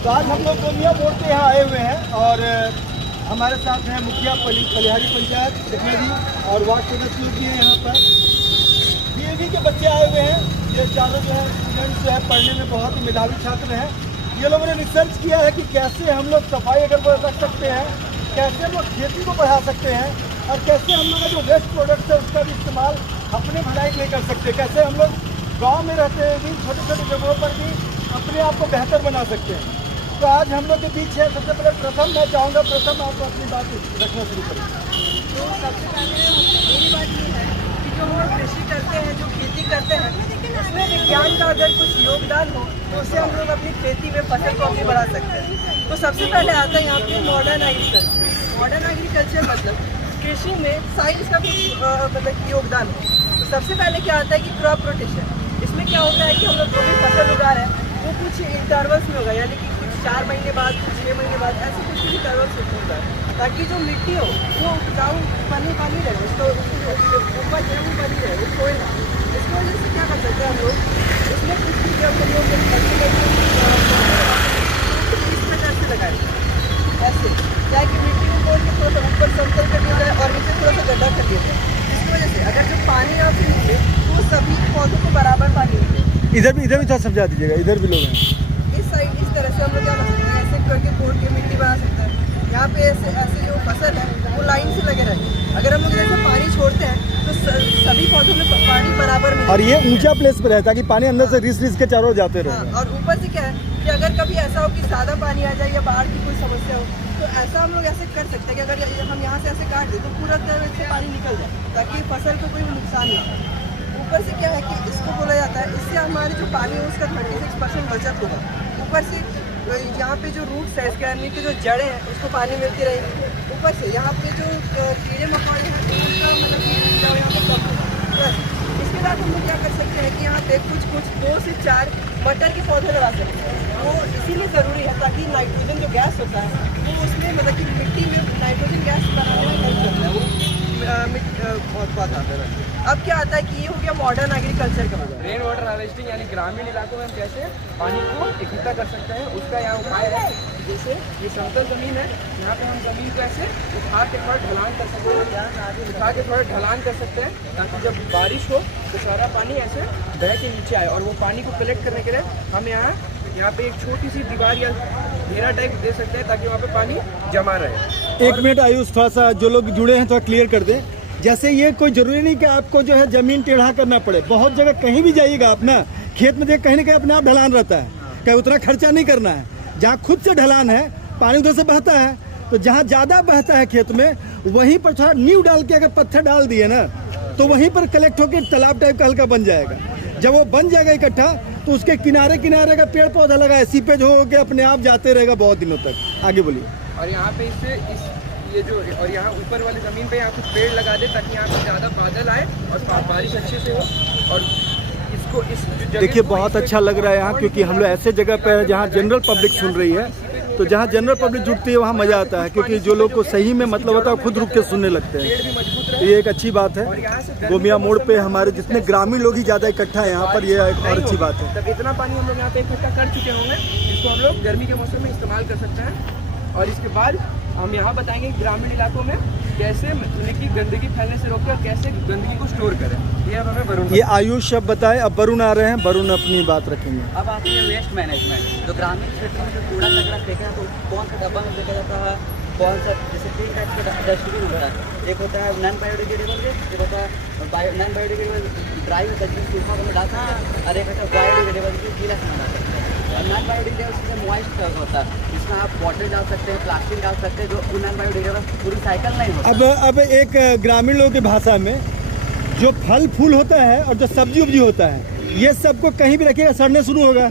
तो आज हम लोग गोमिया मोड़ पे यहाँ आए हुए हैं और हमारे साथ हैं मुखिया पलिहारी पंचायत लखनऊ जी और वार्ड सदस्य लोग भी हैं यहाँ पर। DAV के बच्चे आए हुए हैं। ये चारों जो है स्टूडेंट्स जो है पढ़ने में बहुत ही मेधावी छात्र हैं। ये लोगों ने रिसर्च किया है कि कैसे हम लोग सफाई अगर रख सकते हैं, कैसे हम लोग खेती को बढ़ा सकते हैं और कैसे हम लोग जो वेस्ट प्रोडक्ट है उसका भी इस्तेमाल अपने भलाई के लिए कर सकते हैं, कैसे हम लोग गाँव में रहते हुए भी छोटी छोटी जगहों पर भी अपने आप को बेहतर बना सकते हैं। तो आज हम लोग के बीच है सबसे पहले प्रथम मैं चाहूँगा प्रथम आप अपनी बात रखना शुरू करें। तो सबसे पहले मेरी बात ये है कि जो हम लोग कृषि करते हैं, जो खेती करते हैं, उसमें विज्ञान का अगर कुछ योगदान हो तो उससे हम लोग अपनी खेती में फसल को आगे बढ़ा सकते हैं। तो सबसे पहले आता है यहाँ पे मॉडर्न एग्रीकल्चर। मॉडर्न एग्रीकल्चर मतलब कृषि में साइंस का कुछ मतलब योगदान हो। तो सबसे पहले क्या आता है कि क्रॉप रोटेशन। इसमें क्या होता है कि हम लोग जो भी फसल उगा रहे हैं वो कुछ इंटरवल्स में होगा, यानी कि 4 महीने बाद, 6 महीने बाद, ऐसे कुछ भी इंटरवल्स होता है ताकि जो मिट्टी हो वो उपजाऊ पानी रहे, उसको उपज है वो बनी रहे, वो खोए ना। इसकी वजह से क्या कर सकते हैं हम लोग, इसमें कुछ भी जब हम लोग इस प्रकार से लगाए ऐसे, क्या कि मिट्टी को तोड़ के थोड़ा सा ऊपर समतल कर दिया जाए और नीचे थोड़ा सा गड्ढा कर दिया जाए। इसकी वजह से अगर जो पानी आप मिले तो सभी पौधों को बराबर पानी मिले। इधर भी थोड़ा समझा दीजिएगा, इधर भी लोग हैं। इस साइड इस तरह से हम लोग क्या कर सकते हैं, ऐसे करके कोड़ के मिट्टी बना सकते हैं। यहाँ पे ऐसे जो फसल है वो लाइन से लगे रहे। अगर हम लोग जैसे पानी छोड़ते हैं तो सभी पौधों में पानी बराबर मिले और ये ऊंचा प्लेस पर है ताकि पानी अंदर से रिस के चारों जाते रहे। हाँ, और ऊपर से क्या है कि अगर कभी ऐसा हो कि ज़्यादा पानी आ जाए या बाढ़ की कोई समस्या हो तो ऐसा हम लोग ऐसे कर सकते हैं कि अगर हम यहाँ से ऐसे काट दें तो पूरा तरह से पानी निकल जाए ताकि फसल को कोई नुकसान ना हो। ऊपर से क्या है कि इसको बोला जाता है, इससे हमारे जो पानी है उसका 36% बचत होगा। ऊपर से यहाँ पे जो रूट्स है इसके यानी कि जो जड़ें हैं उसको पानी मिलती रहेगी। ऊपर से यहाँ पे जो कीड़े मकोड़े हैं उनका मतलब कि यहाँ पे कम होगा। इसके बाद हम लोग क्या कर सकते हैं कि यहाँ पे कुछ 2 से 4 मटर के पौधे लगा सकते हैं। वो इसीलिए ज़रूरी है ताकि नाइट्रोजन जो गैस होता है वो उसमें मतलब कि मिट्टी में नाइट्रोजन गैस बनाने में हेल्प करता है, वो बहुत आता है। अब क्या आता है कि ये हो गया मॉडर्न एग्रीकल्चर का मतलब रेन वाटर हार्वेस्टिंग, यानी ग्रामीण इलाकों में हम कैसे पानी को इकट्ठा कर सकते हैं उसका यहाँ उपाय है। जैसे ये समतल ज़मीन है, यहाँ पे हम ज़मीन को ऐसे उठा के थोड़ा ढलान कर सकते हैं, ताकि जब बारिश हो तो सारा पानी ऐसे बह के नीचे आए। और वो पानी को कलेक्ट करने के लिए हम यहाँ पे एक छोटी सी दीवार या घेरा टाइप दे सकते हैं ताकि वहाँ पे पानी जमा रहे। 1 मिनट आयुष, थोड़ा सा जो लोग जुड़े हैं थोड़ा क्लियर कर दें। जैसे ये कोई ज़रूरी नहीं कि आपको जो है ज़मीन टेढ़ा करना पड़े। बहुत जगह कहीं भी जाइएगा अपना खेत में देख कहीं ना कहीं अपने आप ढलान रहता है, कहीं उतना खर्चा नहीं करना है। जहाँ खुद से ढलान है पानी उधर से बहता है, तो जहाँ ज़्यादा बहता है खेत में वहीं पर थोड़ा नींव डाल के अगर पत्थर डाल दिए ना तो वहीं पर कलेक्ट होकर तालाब टाइप का हल्का बन जाएगा। जब वो बन जाएगा इकट्ठा तो उसके किनारे किनारे का पेड़ पौधा लगाए, सीपेज हो के अपने आप जाते रहेगा बहुत दिनों तक। आगे बोलिए। और यहाँ पे ये जो और यहाँ ऊपर वाली ज़मीन पे यहाँ कुछ पेड़ लगा दे ताकि यहाँ पे ज़्यादा बादल आए और बारिश अच्छे से हो। और इसको देखिए बहुत अच्छा लग रहा है यहाँ, क्योंकि हम लोग ऐसे जगह पे है जहाँ जनरल पब्लिक सुन रही है। तो जहाँ जनरल पब्लिक जुटती है वहाँ मज़ा आता है, क्योंकि जो लोग को सही में मतलब होता है खुद रुक के सुनने लगते हैं। ये एक अच्छी बात है। गोमिया मोड़ पे हमारे जितने ग्रामीण लोग ही ज़्यादा इकट्ठा है यहाँ पर, ये एक और अच्छी बात है। तब इतना पानी हम लोग यहाँ पे इकट्ठा कर चुके होंगे, इसको हम लोग गर्मी के मौसम में इस्तेमाल कर सकते हैं। और इसके बाद हम यहाँ बताएंगे ग्रामीण इलाकों में कैसे की गंदगी फैलने से रोककर कैसे गंदगी को स्टोर करें। ये अब हमें वरुण, ये आयुष अब बताए। अब वरुण आ रहे हैं, वरुण अपनी बात रखेंगे। अब आती है वेस्ट मैनेजमेंट। जो ग्रामीण क्षेत्र में जो कूड़ा कचरा फेंका है तो कौन सा डब्बा में फेंका जाता है, कौन सा जैसे 3 टाइप का डस्टबिन होता है। एक होता है नॉन बायोडिग्रेडेबल वेस्ट, एक होता है नॉन बायोडिग्रेडेबल ड्राई होता है जिसमें सूखा में डाल सकते हैं, और एक होता है बायोडिग्रेडेबल जो गीला सामान डाल सकते हैं। और नॉन बायोडिग्रेडेबल से मॉइस्ट होता है, इसमें आप वाटर डाल सकते हैं, प्लास्टिक डाल सकते हैं, जो नॉन बायोडिग्रेडेबल पूरी साइकिल नहीं होता। अब एक ग्रामीण लोगों की भाषा में जो फल फूल होता है और जो सब्जी उब्जी होता है ये सबको कहीं भी रखिएगा सड़ने शुरू होगा,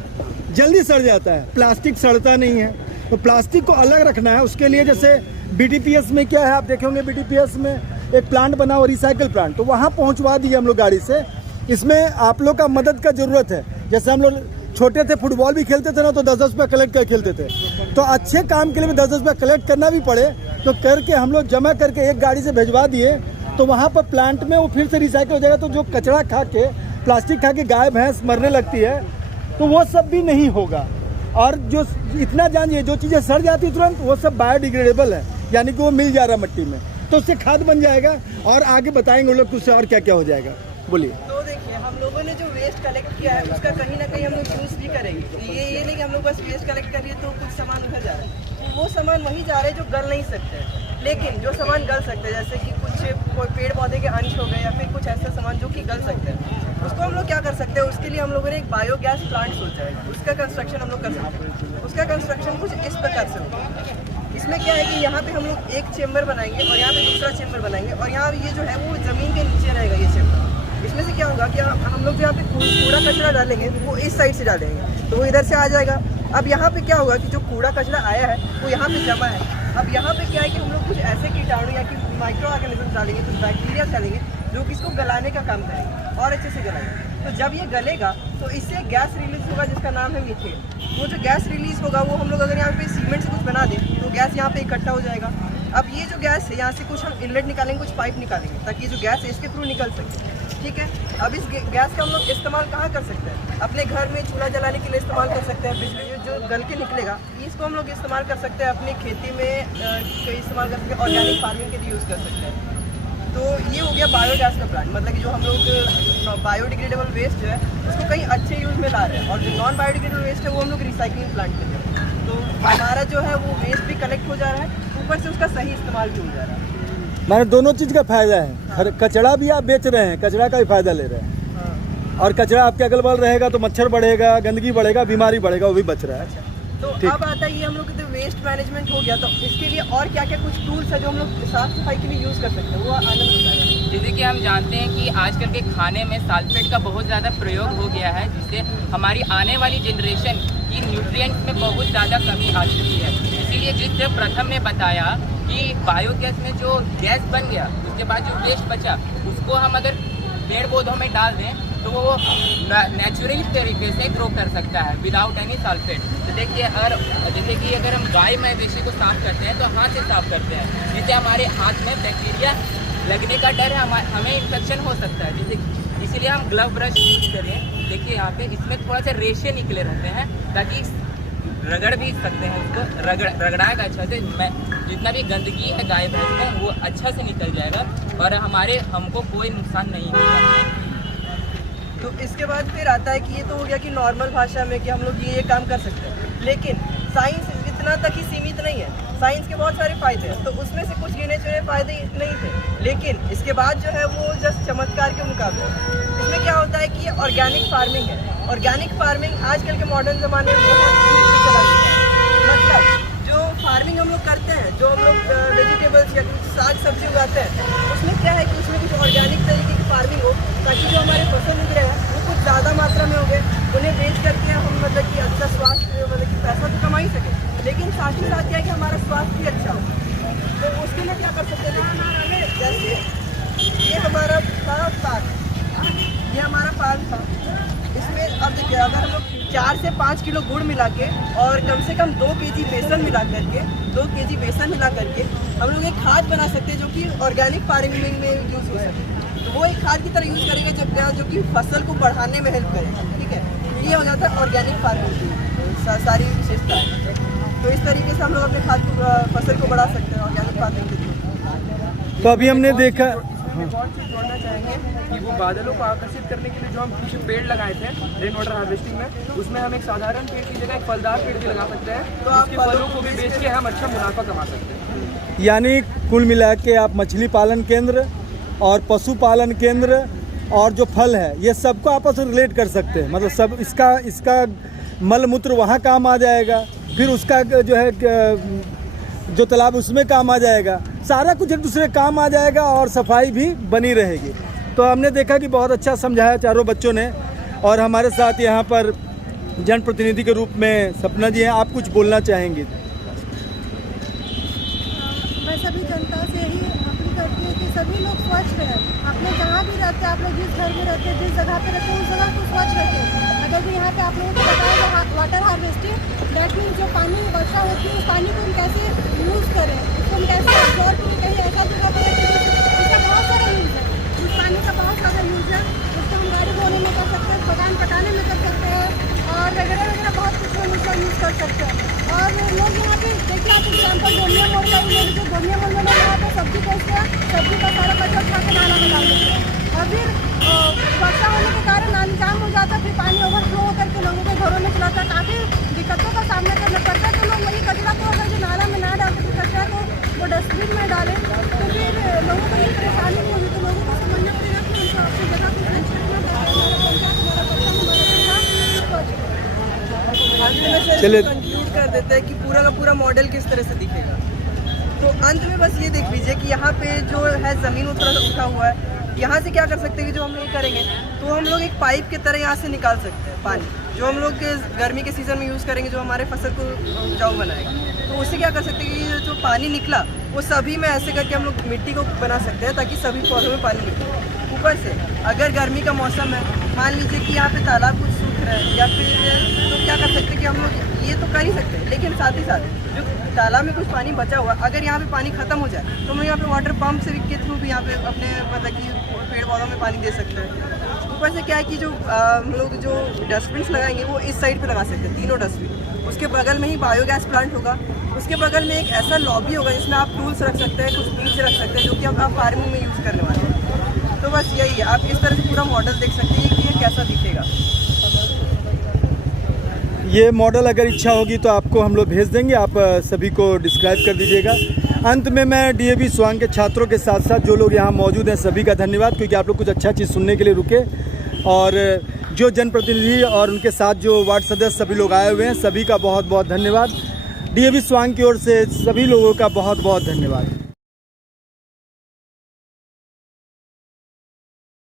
जल्दी सड़ जाता है। प्लास्टिक सड़ता नहीं है, तो प्लास्टिक को अलग रखना है। उसके लिए जैसे BDPS में क्या है, आप देखेंगे BDPS में एक प्लांट बना हुआ रिसाइकिल प्लांट, तो वहाँ पहुँचवा दिए हम लोग गाड़ी से। इसमें आप लोग का मदद का ज़रूरत है। जैसे हम लोग छोटे थे फुटबॉल भी खेलते थे ना, तो 10-10 रुपये कलेक्ट कर खेलते थे। तो अच्छे काम के लिए भी 10-10 रुपये कलेक्ट करना भी पड़े तो करके हम लोग जमा करके एक गाड़ी से भिजवा दिए, तो वहाँ पर प्लांट में वो फिर से रिसाइकिल हो जाएगा। तो जो कचरा खा के प्लास्टिक खा के गाय भैंस मरने लगती है तो वो सब भी नहीं होगा। और जो इतना जानिए जो चीज़ें सड़ जाती है तुरंत वो सब बायोडिग्रेडेबल है, यानी कि वो मिल जा रहा है मिट्टी में, तो उससे खाद बन जाएगा। और आगे बताएंगे वो लोग उससे और क्या क्या हो जाएगा, बोलिए। तो देखिए हम लोगों ने जो वेस्ट कलेक्ट किया है उसका कहीं ना कहीं हम लोग यूज़ भी करेंगे। ये नहीं कि हम लोग बस वेस्ट कलेक्ट करिए तो कुछ सामान उधर जा रहा है, तो वो सामान वहीं जा रहे हैं जो गल नहीं सकते हैं। लेकिन जो सामान गल सकते हैं, जैसे कि कुछ कोई पेड़ पौधे के अंश हो गए या फिर कुछ ऐसा सामान जो कि गल सकते हैं, उसको हम लोग क्या कर सकते हैं, उसके लिए हम लोगों ने एक बायोगैस प्लांट सोचा है, उसका कंस्ट्रक्शन हम लोग कर सकते हैं। उसका कंस्ट्रक्शन कुछ इस प्रकार से होगा। इसमें क्या है कि यहाँ पे हम लोग एक चेम्बर बनाएंगे और यहाँ पे दूसरा चेम्बर बनाएंगे, और यहाँ ये जो है वो ज़मीन के नीचे रहेगा ये चेम्बर। इसमें से क्या होगा कि हम लोग जो यहाँ पे कूड़ा कचरा डालेंगे वो इस साइड से डालेंगे, तो वो इधर से आ जाएगा। अब यहाँ पे क्या होगा कि जो कूड़ा कचरा आया है वो यहाँ पे जमा है। अब यहाँ पे क्या है कि हम लोग कुछ ऐसे कीटाणु या कि माइक्रो ऑर्गेनिज्म डालेंगे, कुछ बैक्टीरिया डालेंगे जो कि इसको गलाने का काम करेंगे और अच्छे से गलाएंगे। तो जब ये गलेगा तो इससे गैस रिलीज होगा जिसका नाम है मीथेन। वो जो गैस रिलीज होगा वो हम लोग अगर यहाँ पे सीमेंट से कुछ बना दें तो गैस यहाँ पे इकट्ठा हो जाएगा। अब ये जो गैस है यहाँ से कुछ हम इनलेट निकालेंगे, कुछ पाइप निकालेंगे ताकि ये जो गैस है इसके थ्रू निकल सके। ठीक है, अब इस गैस का हम लोग इस्तेमाल कहाँ कर सकते हैं, अपने घर में चूल्हा जलाने के लिए इस्तेमाल कर सकते हैं। बिजली जो गल के निकलेगा इसको हम लोग इस्तेमाल कर सकते हैं, अपनी खेती में इस्तेमाल कर सकते हैं, ऑर्गेनिक फार्मिंग के लिए यूज़ कर सकते हैं। तो ये हो गया बायोगैस का प्लांट, मतलब कि जो हम लोग बायोडिग्रेडेबल वेस्ट जो है उसको कहीं अच्छे यूज़ में ला रहे हैं, और जो नॉन बायोडिग्रेडेबल वेस्ट है वो हम लोग रिसाइकलिंग प्लांट में दे रहे हैं। तो हमारा जो है वो वेस्ट भी कलेक्ट हो जा रहा है, ऊपर से उसका सही इस्तेमाल भी हो जा रहा है। माने दोनों चीज़ का फायदा है, कचरा भी आप बेच रहे हैं, कचरा का भी फायदा ले रहे हैं। हाँ। और कचरा आपके अगल बगल रहेगा तो मच्छर बढ़ेगा, गंदगी बढ़ेगा, बीमारी बढ़ेगा, वो भी बच रहा है। तो अब आता है ये हम लोग तो वेस्ट मैनेजमेंट हो गया, तो इसके लिए और क्या क्या कुछ टूल्स है जो हम लोग साफ सफाई के लिए यूज़ कर सकते हैं, वो आनंद बताएगा। जैसे कि हम जानते हैं कि आजकल के खाने में सल्फेट का बहुत ज़्यादा प्रयोग हो गया है, जिससे हमारी आने वाली जनरेशन की न्यूट्रिएंट्स में बहुत ज़्यादा कमी आ चुकी है। इसीलिए जिससे प्रथम ने बताया कि बायोगैस में जो गैस बन गया उसके बाद जो वेस्ट बचा उसको हम अगर पेड़ पौधों में डाल दें तो वो नेचुरल तरीके से ग्रो कर सकता है विदाउट एनी सल्फेट। तो देखिए जैसे कि अगर हम गाय मवेशी को साफ करते हैं तो हाथ से साफ करते हैं, जिससे हमारे हाथ में बैक्टीरिया लगने का डर है, हमें इन्फेक्शन हो सकता है। जैसे इसीलिए हम ग्लव ब्रश यूज़ करें। देखिए यहाँ पे इसमें थोड़ा सा रेशे निकले रहते हैं ताकि रगड़ भी सकते हैं उसको, रगड़ाएगा अच्छा से, जितना भी गंदगी है गाय भैंस में वो अच्छा से निकल जाएगा और हमको कोई नुकसान नहीं होगा। तो इसके बाद फिर आता है कि ये तो हो गया कि नॉर्मल भाषा में कि हम लोग ये काम कर सकते हैं, लेकिन साइंस इतना तक ही सीमित नहीं है। साइंस के बहुत सारे फायदे हैं, तो उसमें से कुछ गिने चुने फायदे नहीं थे, लेकिन इसके बाद जो है वो जस्ट चमत्कार के मुकाबले। इसमें क्या होता है कि ये ऑर्गेनिक फार्मिंग है। ऑर्गेनिक फार्मिंग आजकल के मॉडर्न ज़माने में बहुत चला चुका है। मतलब जो फार्मिंग हम लोग करते हैं, जो हम लोग वेजिटेबल्स या कुछ साग सब्जी उगाते हैं, उसमें क्या है कि उसमें कुछ ऑर्गेनिक तरीके की फार्मिंग हो ताकि जो हमारे फसल उग रहे हैं वो कुछ ज़्यादा मात्रा में हो गए, उन्हें बेच करके हम मतलब कि अच्छा स्वास्थ्य मतलब कि पैसा तो कमा ही सकें, लेकिन साथ ही साथ क्या है कि हमारा स्वास्थ्य भी अच्छा हो। तो उसके लिए क्या कर सकते हैं, जैसे ये हमारा पार्क, ये हमारा पार्क था, इसमें अब देखिए अगर हम लोग 4 से 5 किलो गुड़ मिला के और कम से कम 2 केजी बेसन मिला करके हम लोग एक खाद बना सकते हैं जो कि ऑर्गेनिक फार्मिंग में यूज़ हो सके। तो वो एक खाद की तरह यूज़ करेंगे जो कि फसल को बढ़ाने में हेल्प करेगा। ठीक है, ये हो जाता है ऑर्गेनिक फार्मिंग की सारी विशेषताएँ। तो इस तरीके से हम लोग अपने फसल को बढ़ा सकते हैं ऑर्गेनिक फार्मिंग के थ्रू। तो अभी हमने देखा और से जोड़ना चाहेंगे कि वो बादलों को आकर्षित करने के लिए जो हम कुछ पेड़ लगाए थे रेन वाटर हार्वेस्टिंग में, उसमें हम एक साधारण पेड़ की जगह एक फलदार पेड़ भी लगा सकते हैं, तो आप फलों को भी बेच के हम अच्छा मुनाफा कमा सकते हैं। यानी कुल मिला के आप मछली पालन केंद्र और पशुपालन केंद्र और जो फल है ये सबको आपस में रिलेट कर सकते हैं। मतलब सब इसका मल मूत्र वहाँ काम आ जाएगा, फिर उसका जो है जो तालाब उसमें काम आ जाएगा, सारा कुछ एक दूसरे काम आ जाएगा और सफाई भी बनी रहेगी। तो हमने देखा कि बहुत अच्छा समझाया चारों बच्चों ने, और हमारे साथ यहाँ पर जनप्रतिनिधि के रूप में सपना जी हैं, आप कुछ बोलना चाहेंगे? मैं सभी जनता से ही अपील करती हूँ कि सभी लोग स्वच्छ रहें। अपने जहाँ भी रहते हैं, आप लोग जिस घर में रहते हैं, जिस जगह पे रहते हैं, उस जगह को स्वच्छ रखें। अगर भी यहाँ पे आप लोगों को बताया वाटर हार्वेस्टिंग, दैट मीन्स जो पानी वर्षा होती है उस पानी को हम कैसे यूज़ करें, उसको हम कैसे एब्जॉर्ब करें, कहीं ऐसा जगह पर इसका बहुत सारा यूज़ है। उस पानी का बहुत ज़्यादा यूज़ है, उसको हम गाड़ी धोने में कर सकते हैं, बगान पटाने में कर सकते हैं, और वगैरह वगैरह बहुत कुछ हम उसका यूज़ कर सकते हैं। और लोग यहाँ पे देखिए, आप एग्जाम्पल गोमिया मोड़ का ही ले लीजिए। गोमिया मोड़ में लोग यहाँ पे सब्जी बेचते हैं, सब्जी का सारा कचरा उठा के नाला में डाल देते हैं और फिर वर्षा होने के कारण नाली जाम हो जाता है, फिर पानी ओवरफ्लो होकर के लोगों के घरों में चलाता है, काफ़ी दिक्कतों का सामना करना पड़ता है। तो लोग वही कचरा को अगर जो नाला में ना डाल के कचरा को वो डस्टबिन में डालें तो फिर लोगों को ये परेशानी नहीं होगी। तो लोगों को समझना पड़ेगा कि उनको अपनी जगह को स्वच्छ रखना। चलिए कंक्लूड कर देते हैं कि पूरा का पूरा मॉडल किस तरह से दिखेगा। तो अंत में बस ये देख लीजिए कि यहाँ पे जो है ज़मीन उठा हुआ है, यहाँ से क्या कर सकते हैं कि जो हम लोग करेंगे तो हम लोग एक पाइप की तरह यहाँ से निकाल सकते हैं पानी, जो हम लोग गर्मी के सीज़न में यूज़ करेंगे, जो हमारे फसल को उपजाऊ बनाएगा। तो उससे क्या कर सकते हैं कि जो पानी निकला वो सभी में ऐसे करके हम लोग मिट्टी को बना सकते हैं ताकि सभी पौधों में पानी निकले। ऊपर से अगर गर्मी का मौसम है, मान लीजिए कि यहाँ पे तालाब कुछ सूख रहा है या फिर, तो क्या कर सकते हैं कि हम लोग ये तो कर ही सकते हैं, लेकिन साथ ही साथ जो तालाब में कुछ पानी बचा हुआ, अगर यहाँ पे पानी खत्म हो जाए तो हम लोग यहाँ पे वाटर पंप से के थ्रू भी यहाँ पे अपने मतलब कि पेड़ पौधों में पानी दे सकते हैं। ऊपर से क्या है कि जो हम लोग जो डस्टबिन लगाएंगे वो इस साइड पे लगा सकते हैं, तीनों डस्टबिन। उसके बगल में ही बायोगैस प्लांट होगा, उसके बगल में एक ऐसा लॉबी होगा जिसमें आप टूल्स रख सकते हैं, कुछ बीज रख सकते हैं जो कि आप फार्मिंग में यूज़ करने वाले हैं। तो बस यही है, आप इस तरह से पूरा मॉडल देख सकते हैं कि ये कैसा दिखेगा। ये मॉडल अगर इच्छा होगी तो आपको हम लोग भेज देंगे, आप सभी को डिस्क्राइब कर दीजिएगा। अंत में मैं DAV स्वांग के छात्रों के साथ साथ जो लोग यहाँ मौजूद हैं सभी का धन्यवाद, क्योंकि आप लोग कुछ अच्छा चीज़ सुनने के लिए रुके। और जो जनप्रतिनिधि और उनके साथ जो वार्ड सदस्य सभी लोग आए हुए हैं, सभी का बहुत बहुत धन्यवाद। DAV स्वांग की ओर से सभी लोगों का बहुत बहुत धन्यवाद।